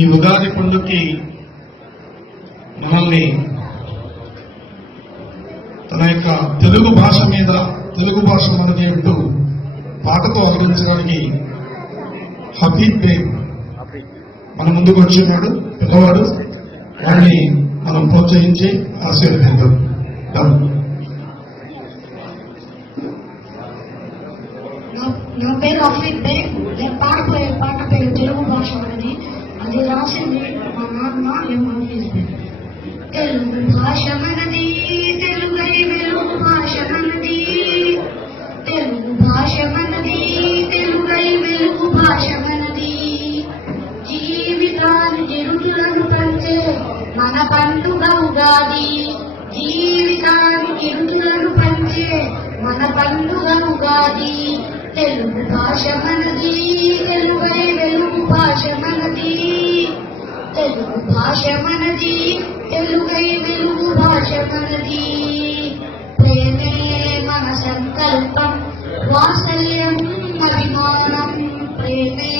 ఈ ఉగాది పండుగకి మనల్ని తన యొక్క తెలుగు భాష మీద తెలుగు భాష మనకి అంటూ పాటతో ఆదరించడానికి హబీబ్ బేగ్ మన ముందుకు వచ్చినాడు. పిల్లవాడు వాడిని మనం ప్రోత్సహించి ఆశీర్వదిద్దాం. నా పేరు హబీబ్ బేగ్. నేను పాట పేరు తెలుగు భాష అనేది. అది రాసింది మా నాన్న హబీబ్ బేగ్. తెలుగు భాష మనది, తెలుగై వెలుగు భాష మనది. తెలుగు భాష మనది, తెలుగై వెలుగు భాష మనది. జీవితానికి రుచులను పంచే మన పండుగ ఉగాది. జీవితానికి రుచులను పంచే మన పండుగ ఉగాది. తెలుగు భాష మనది, తెలుగై వెలుగు భాష మనది. తెలుగు భాష మనది, తెలుగై వెలుగు భాష మనది. ప్రేమే మన సంకల్పం, వాత్సల్యం అభిమానం. ప్రేమే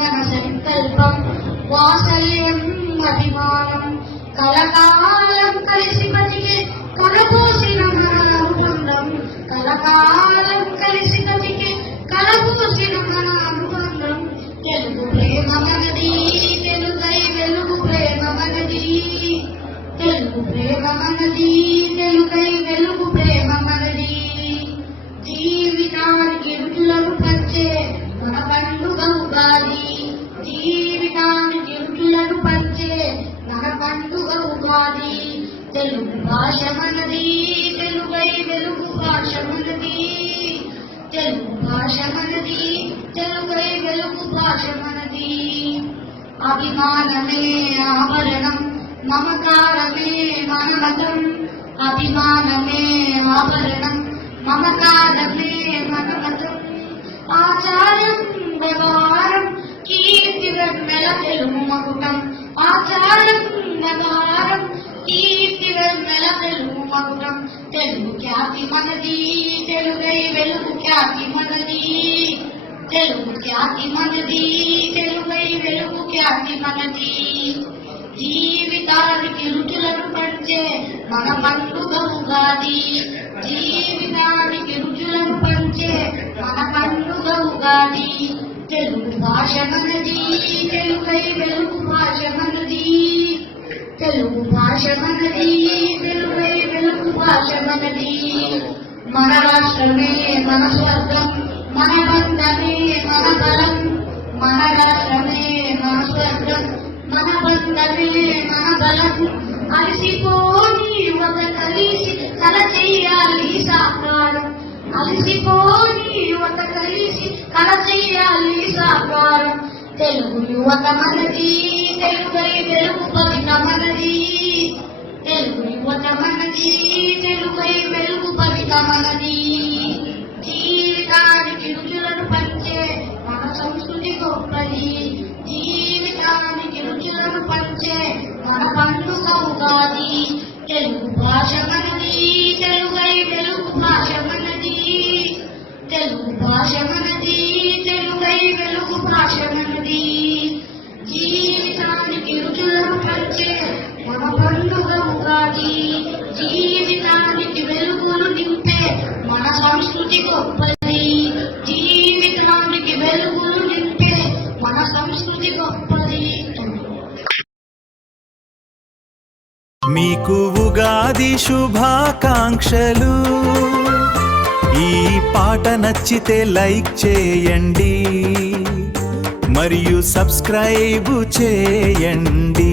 మన సంకల్పం, వాత్సల్యం అభిమానం. కలకాలం కలిసి బతికే కలబోసిన మన అనుబంధం. కలకాలం కలిసి బతికే కలబోసిన మన అనుబంధం. తెలుగు ప్రేమ మనది, తెలుగై వెలుగు ప్రేమ మనది. తెలుగు ప్రేమ మనది, తెలుగై వెలుగు ప్రేమ మనది. జీవితానికి రుచులను పంచే మన పండుగ ఉగాది. జీవితానికి రుచులను పంచే మన పండుగ ఉగాది. తెలుగు భాష మనది, తెలుగై వెలుగు భాష మనది. తెలుగు భాష మనది, తెలుగై వెలుగు భాష మనది. అభిమానమే ఆభరణం, మమకారమే మన మతం. అభిమానమే ఆభరణం, మమకారమే మన మతం. ఆచారం వ్యవహారం కీర్తి వెన్నెల తెలుగు మకుటం. ఆచారం వ్యవహారం కీర్తి వెన్నెల తెలుగు మకుటం. తెలుగు ఖ్యాతి మనది, తెలుగై వెలుగు ఖ్యాతి మనది. తెలుగు ఖ్యాతి మనది, తెలుగై వెలుగు ఖ్యాతి మనది. జీవితానికి రుచులను పంచే మన పండుగ ఉగాది. జీవితానికి రుచులను పంచే మన పండుగ ఉగాది. తెలుగు భాష మనది, తెలుగై వెలుగు భాష మనది. తెలుగు భాష మనది, తెలుగై వెలుగు భాష మనది. మన రాష్ట్రమే మన స్వర్గం, మన బంధమే మన బలం. మన రాష్ట్రమే మన స్వర్గం, మన బంధమే మన బలం. అలసిపోని యువత కలిసి కల చెయ్యాలి సాకారం. అలసిపోని యువత కలిసి కల చెయ్యాలి సాకారం. తెలుగు యువత మనది, తెలుగై వెలుగు భవిత మనది. తెలుగు యువత మనది, తెలుగై వెలుగు భవిత మనది. జీవితానికి రుచులను పంచే మన సంస్కృతి గొప్పది. జీవితానికి రుచులను పంచే మన పండుగ ఉగాది. తెలుగు భాష మనది, తెలుగై వెలుగు భాష మనది. తెలుగు భాష మనది, తెలుగై వెలుగు భాష మనది. జీవితానికి రుచులను పంచే మన పండుగ ఉగాది. జీవితానికి వెలుగులు నింపే మన సంస్కృతి గొప్పది. జీవితానికి వెలుగులు నింపే మన సంస్కృతి గొప్పది. మీకు ఉగాది శుభాకాంక్షలు. ఈ పాట నచ్చితే లైక్ చేయండి మరియు సబ్స్క్రైబ్ చేయండి.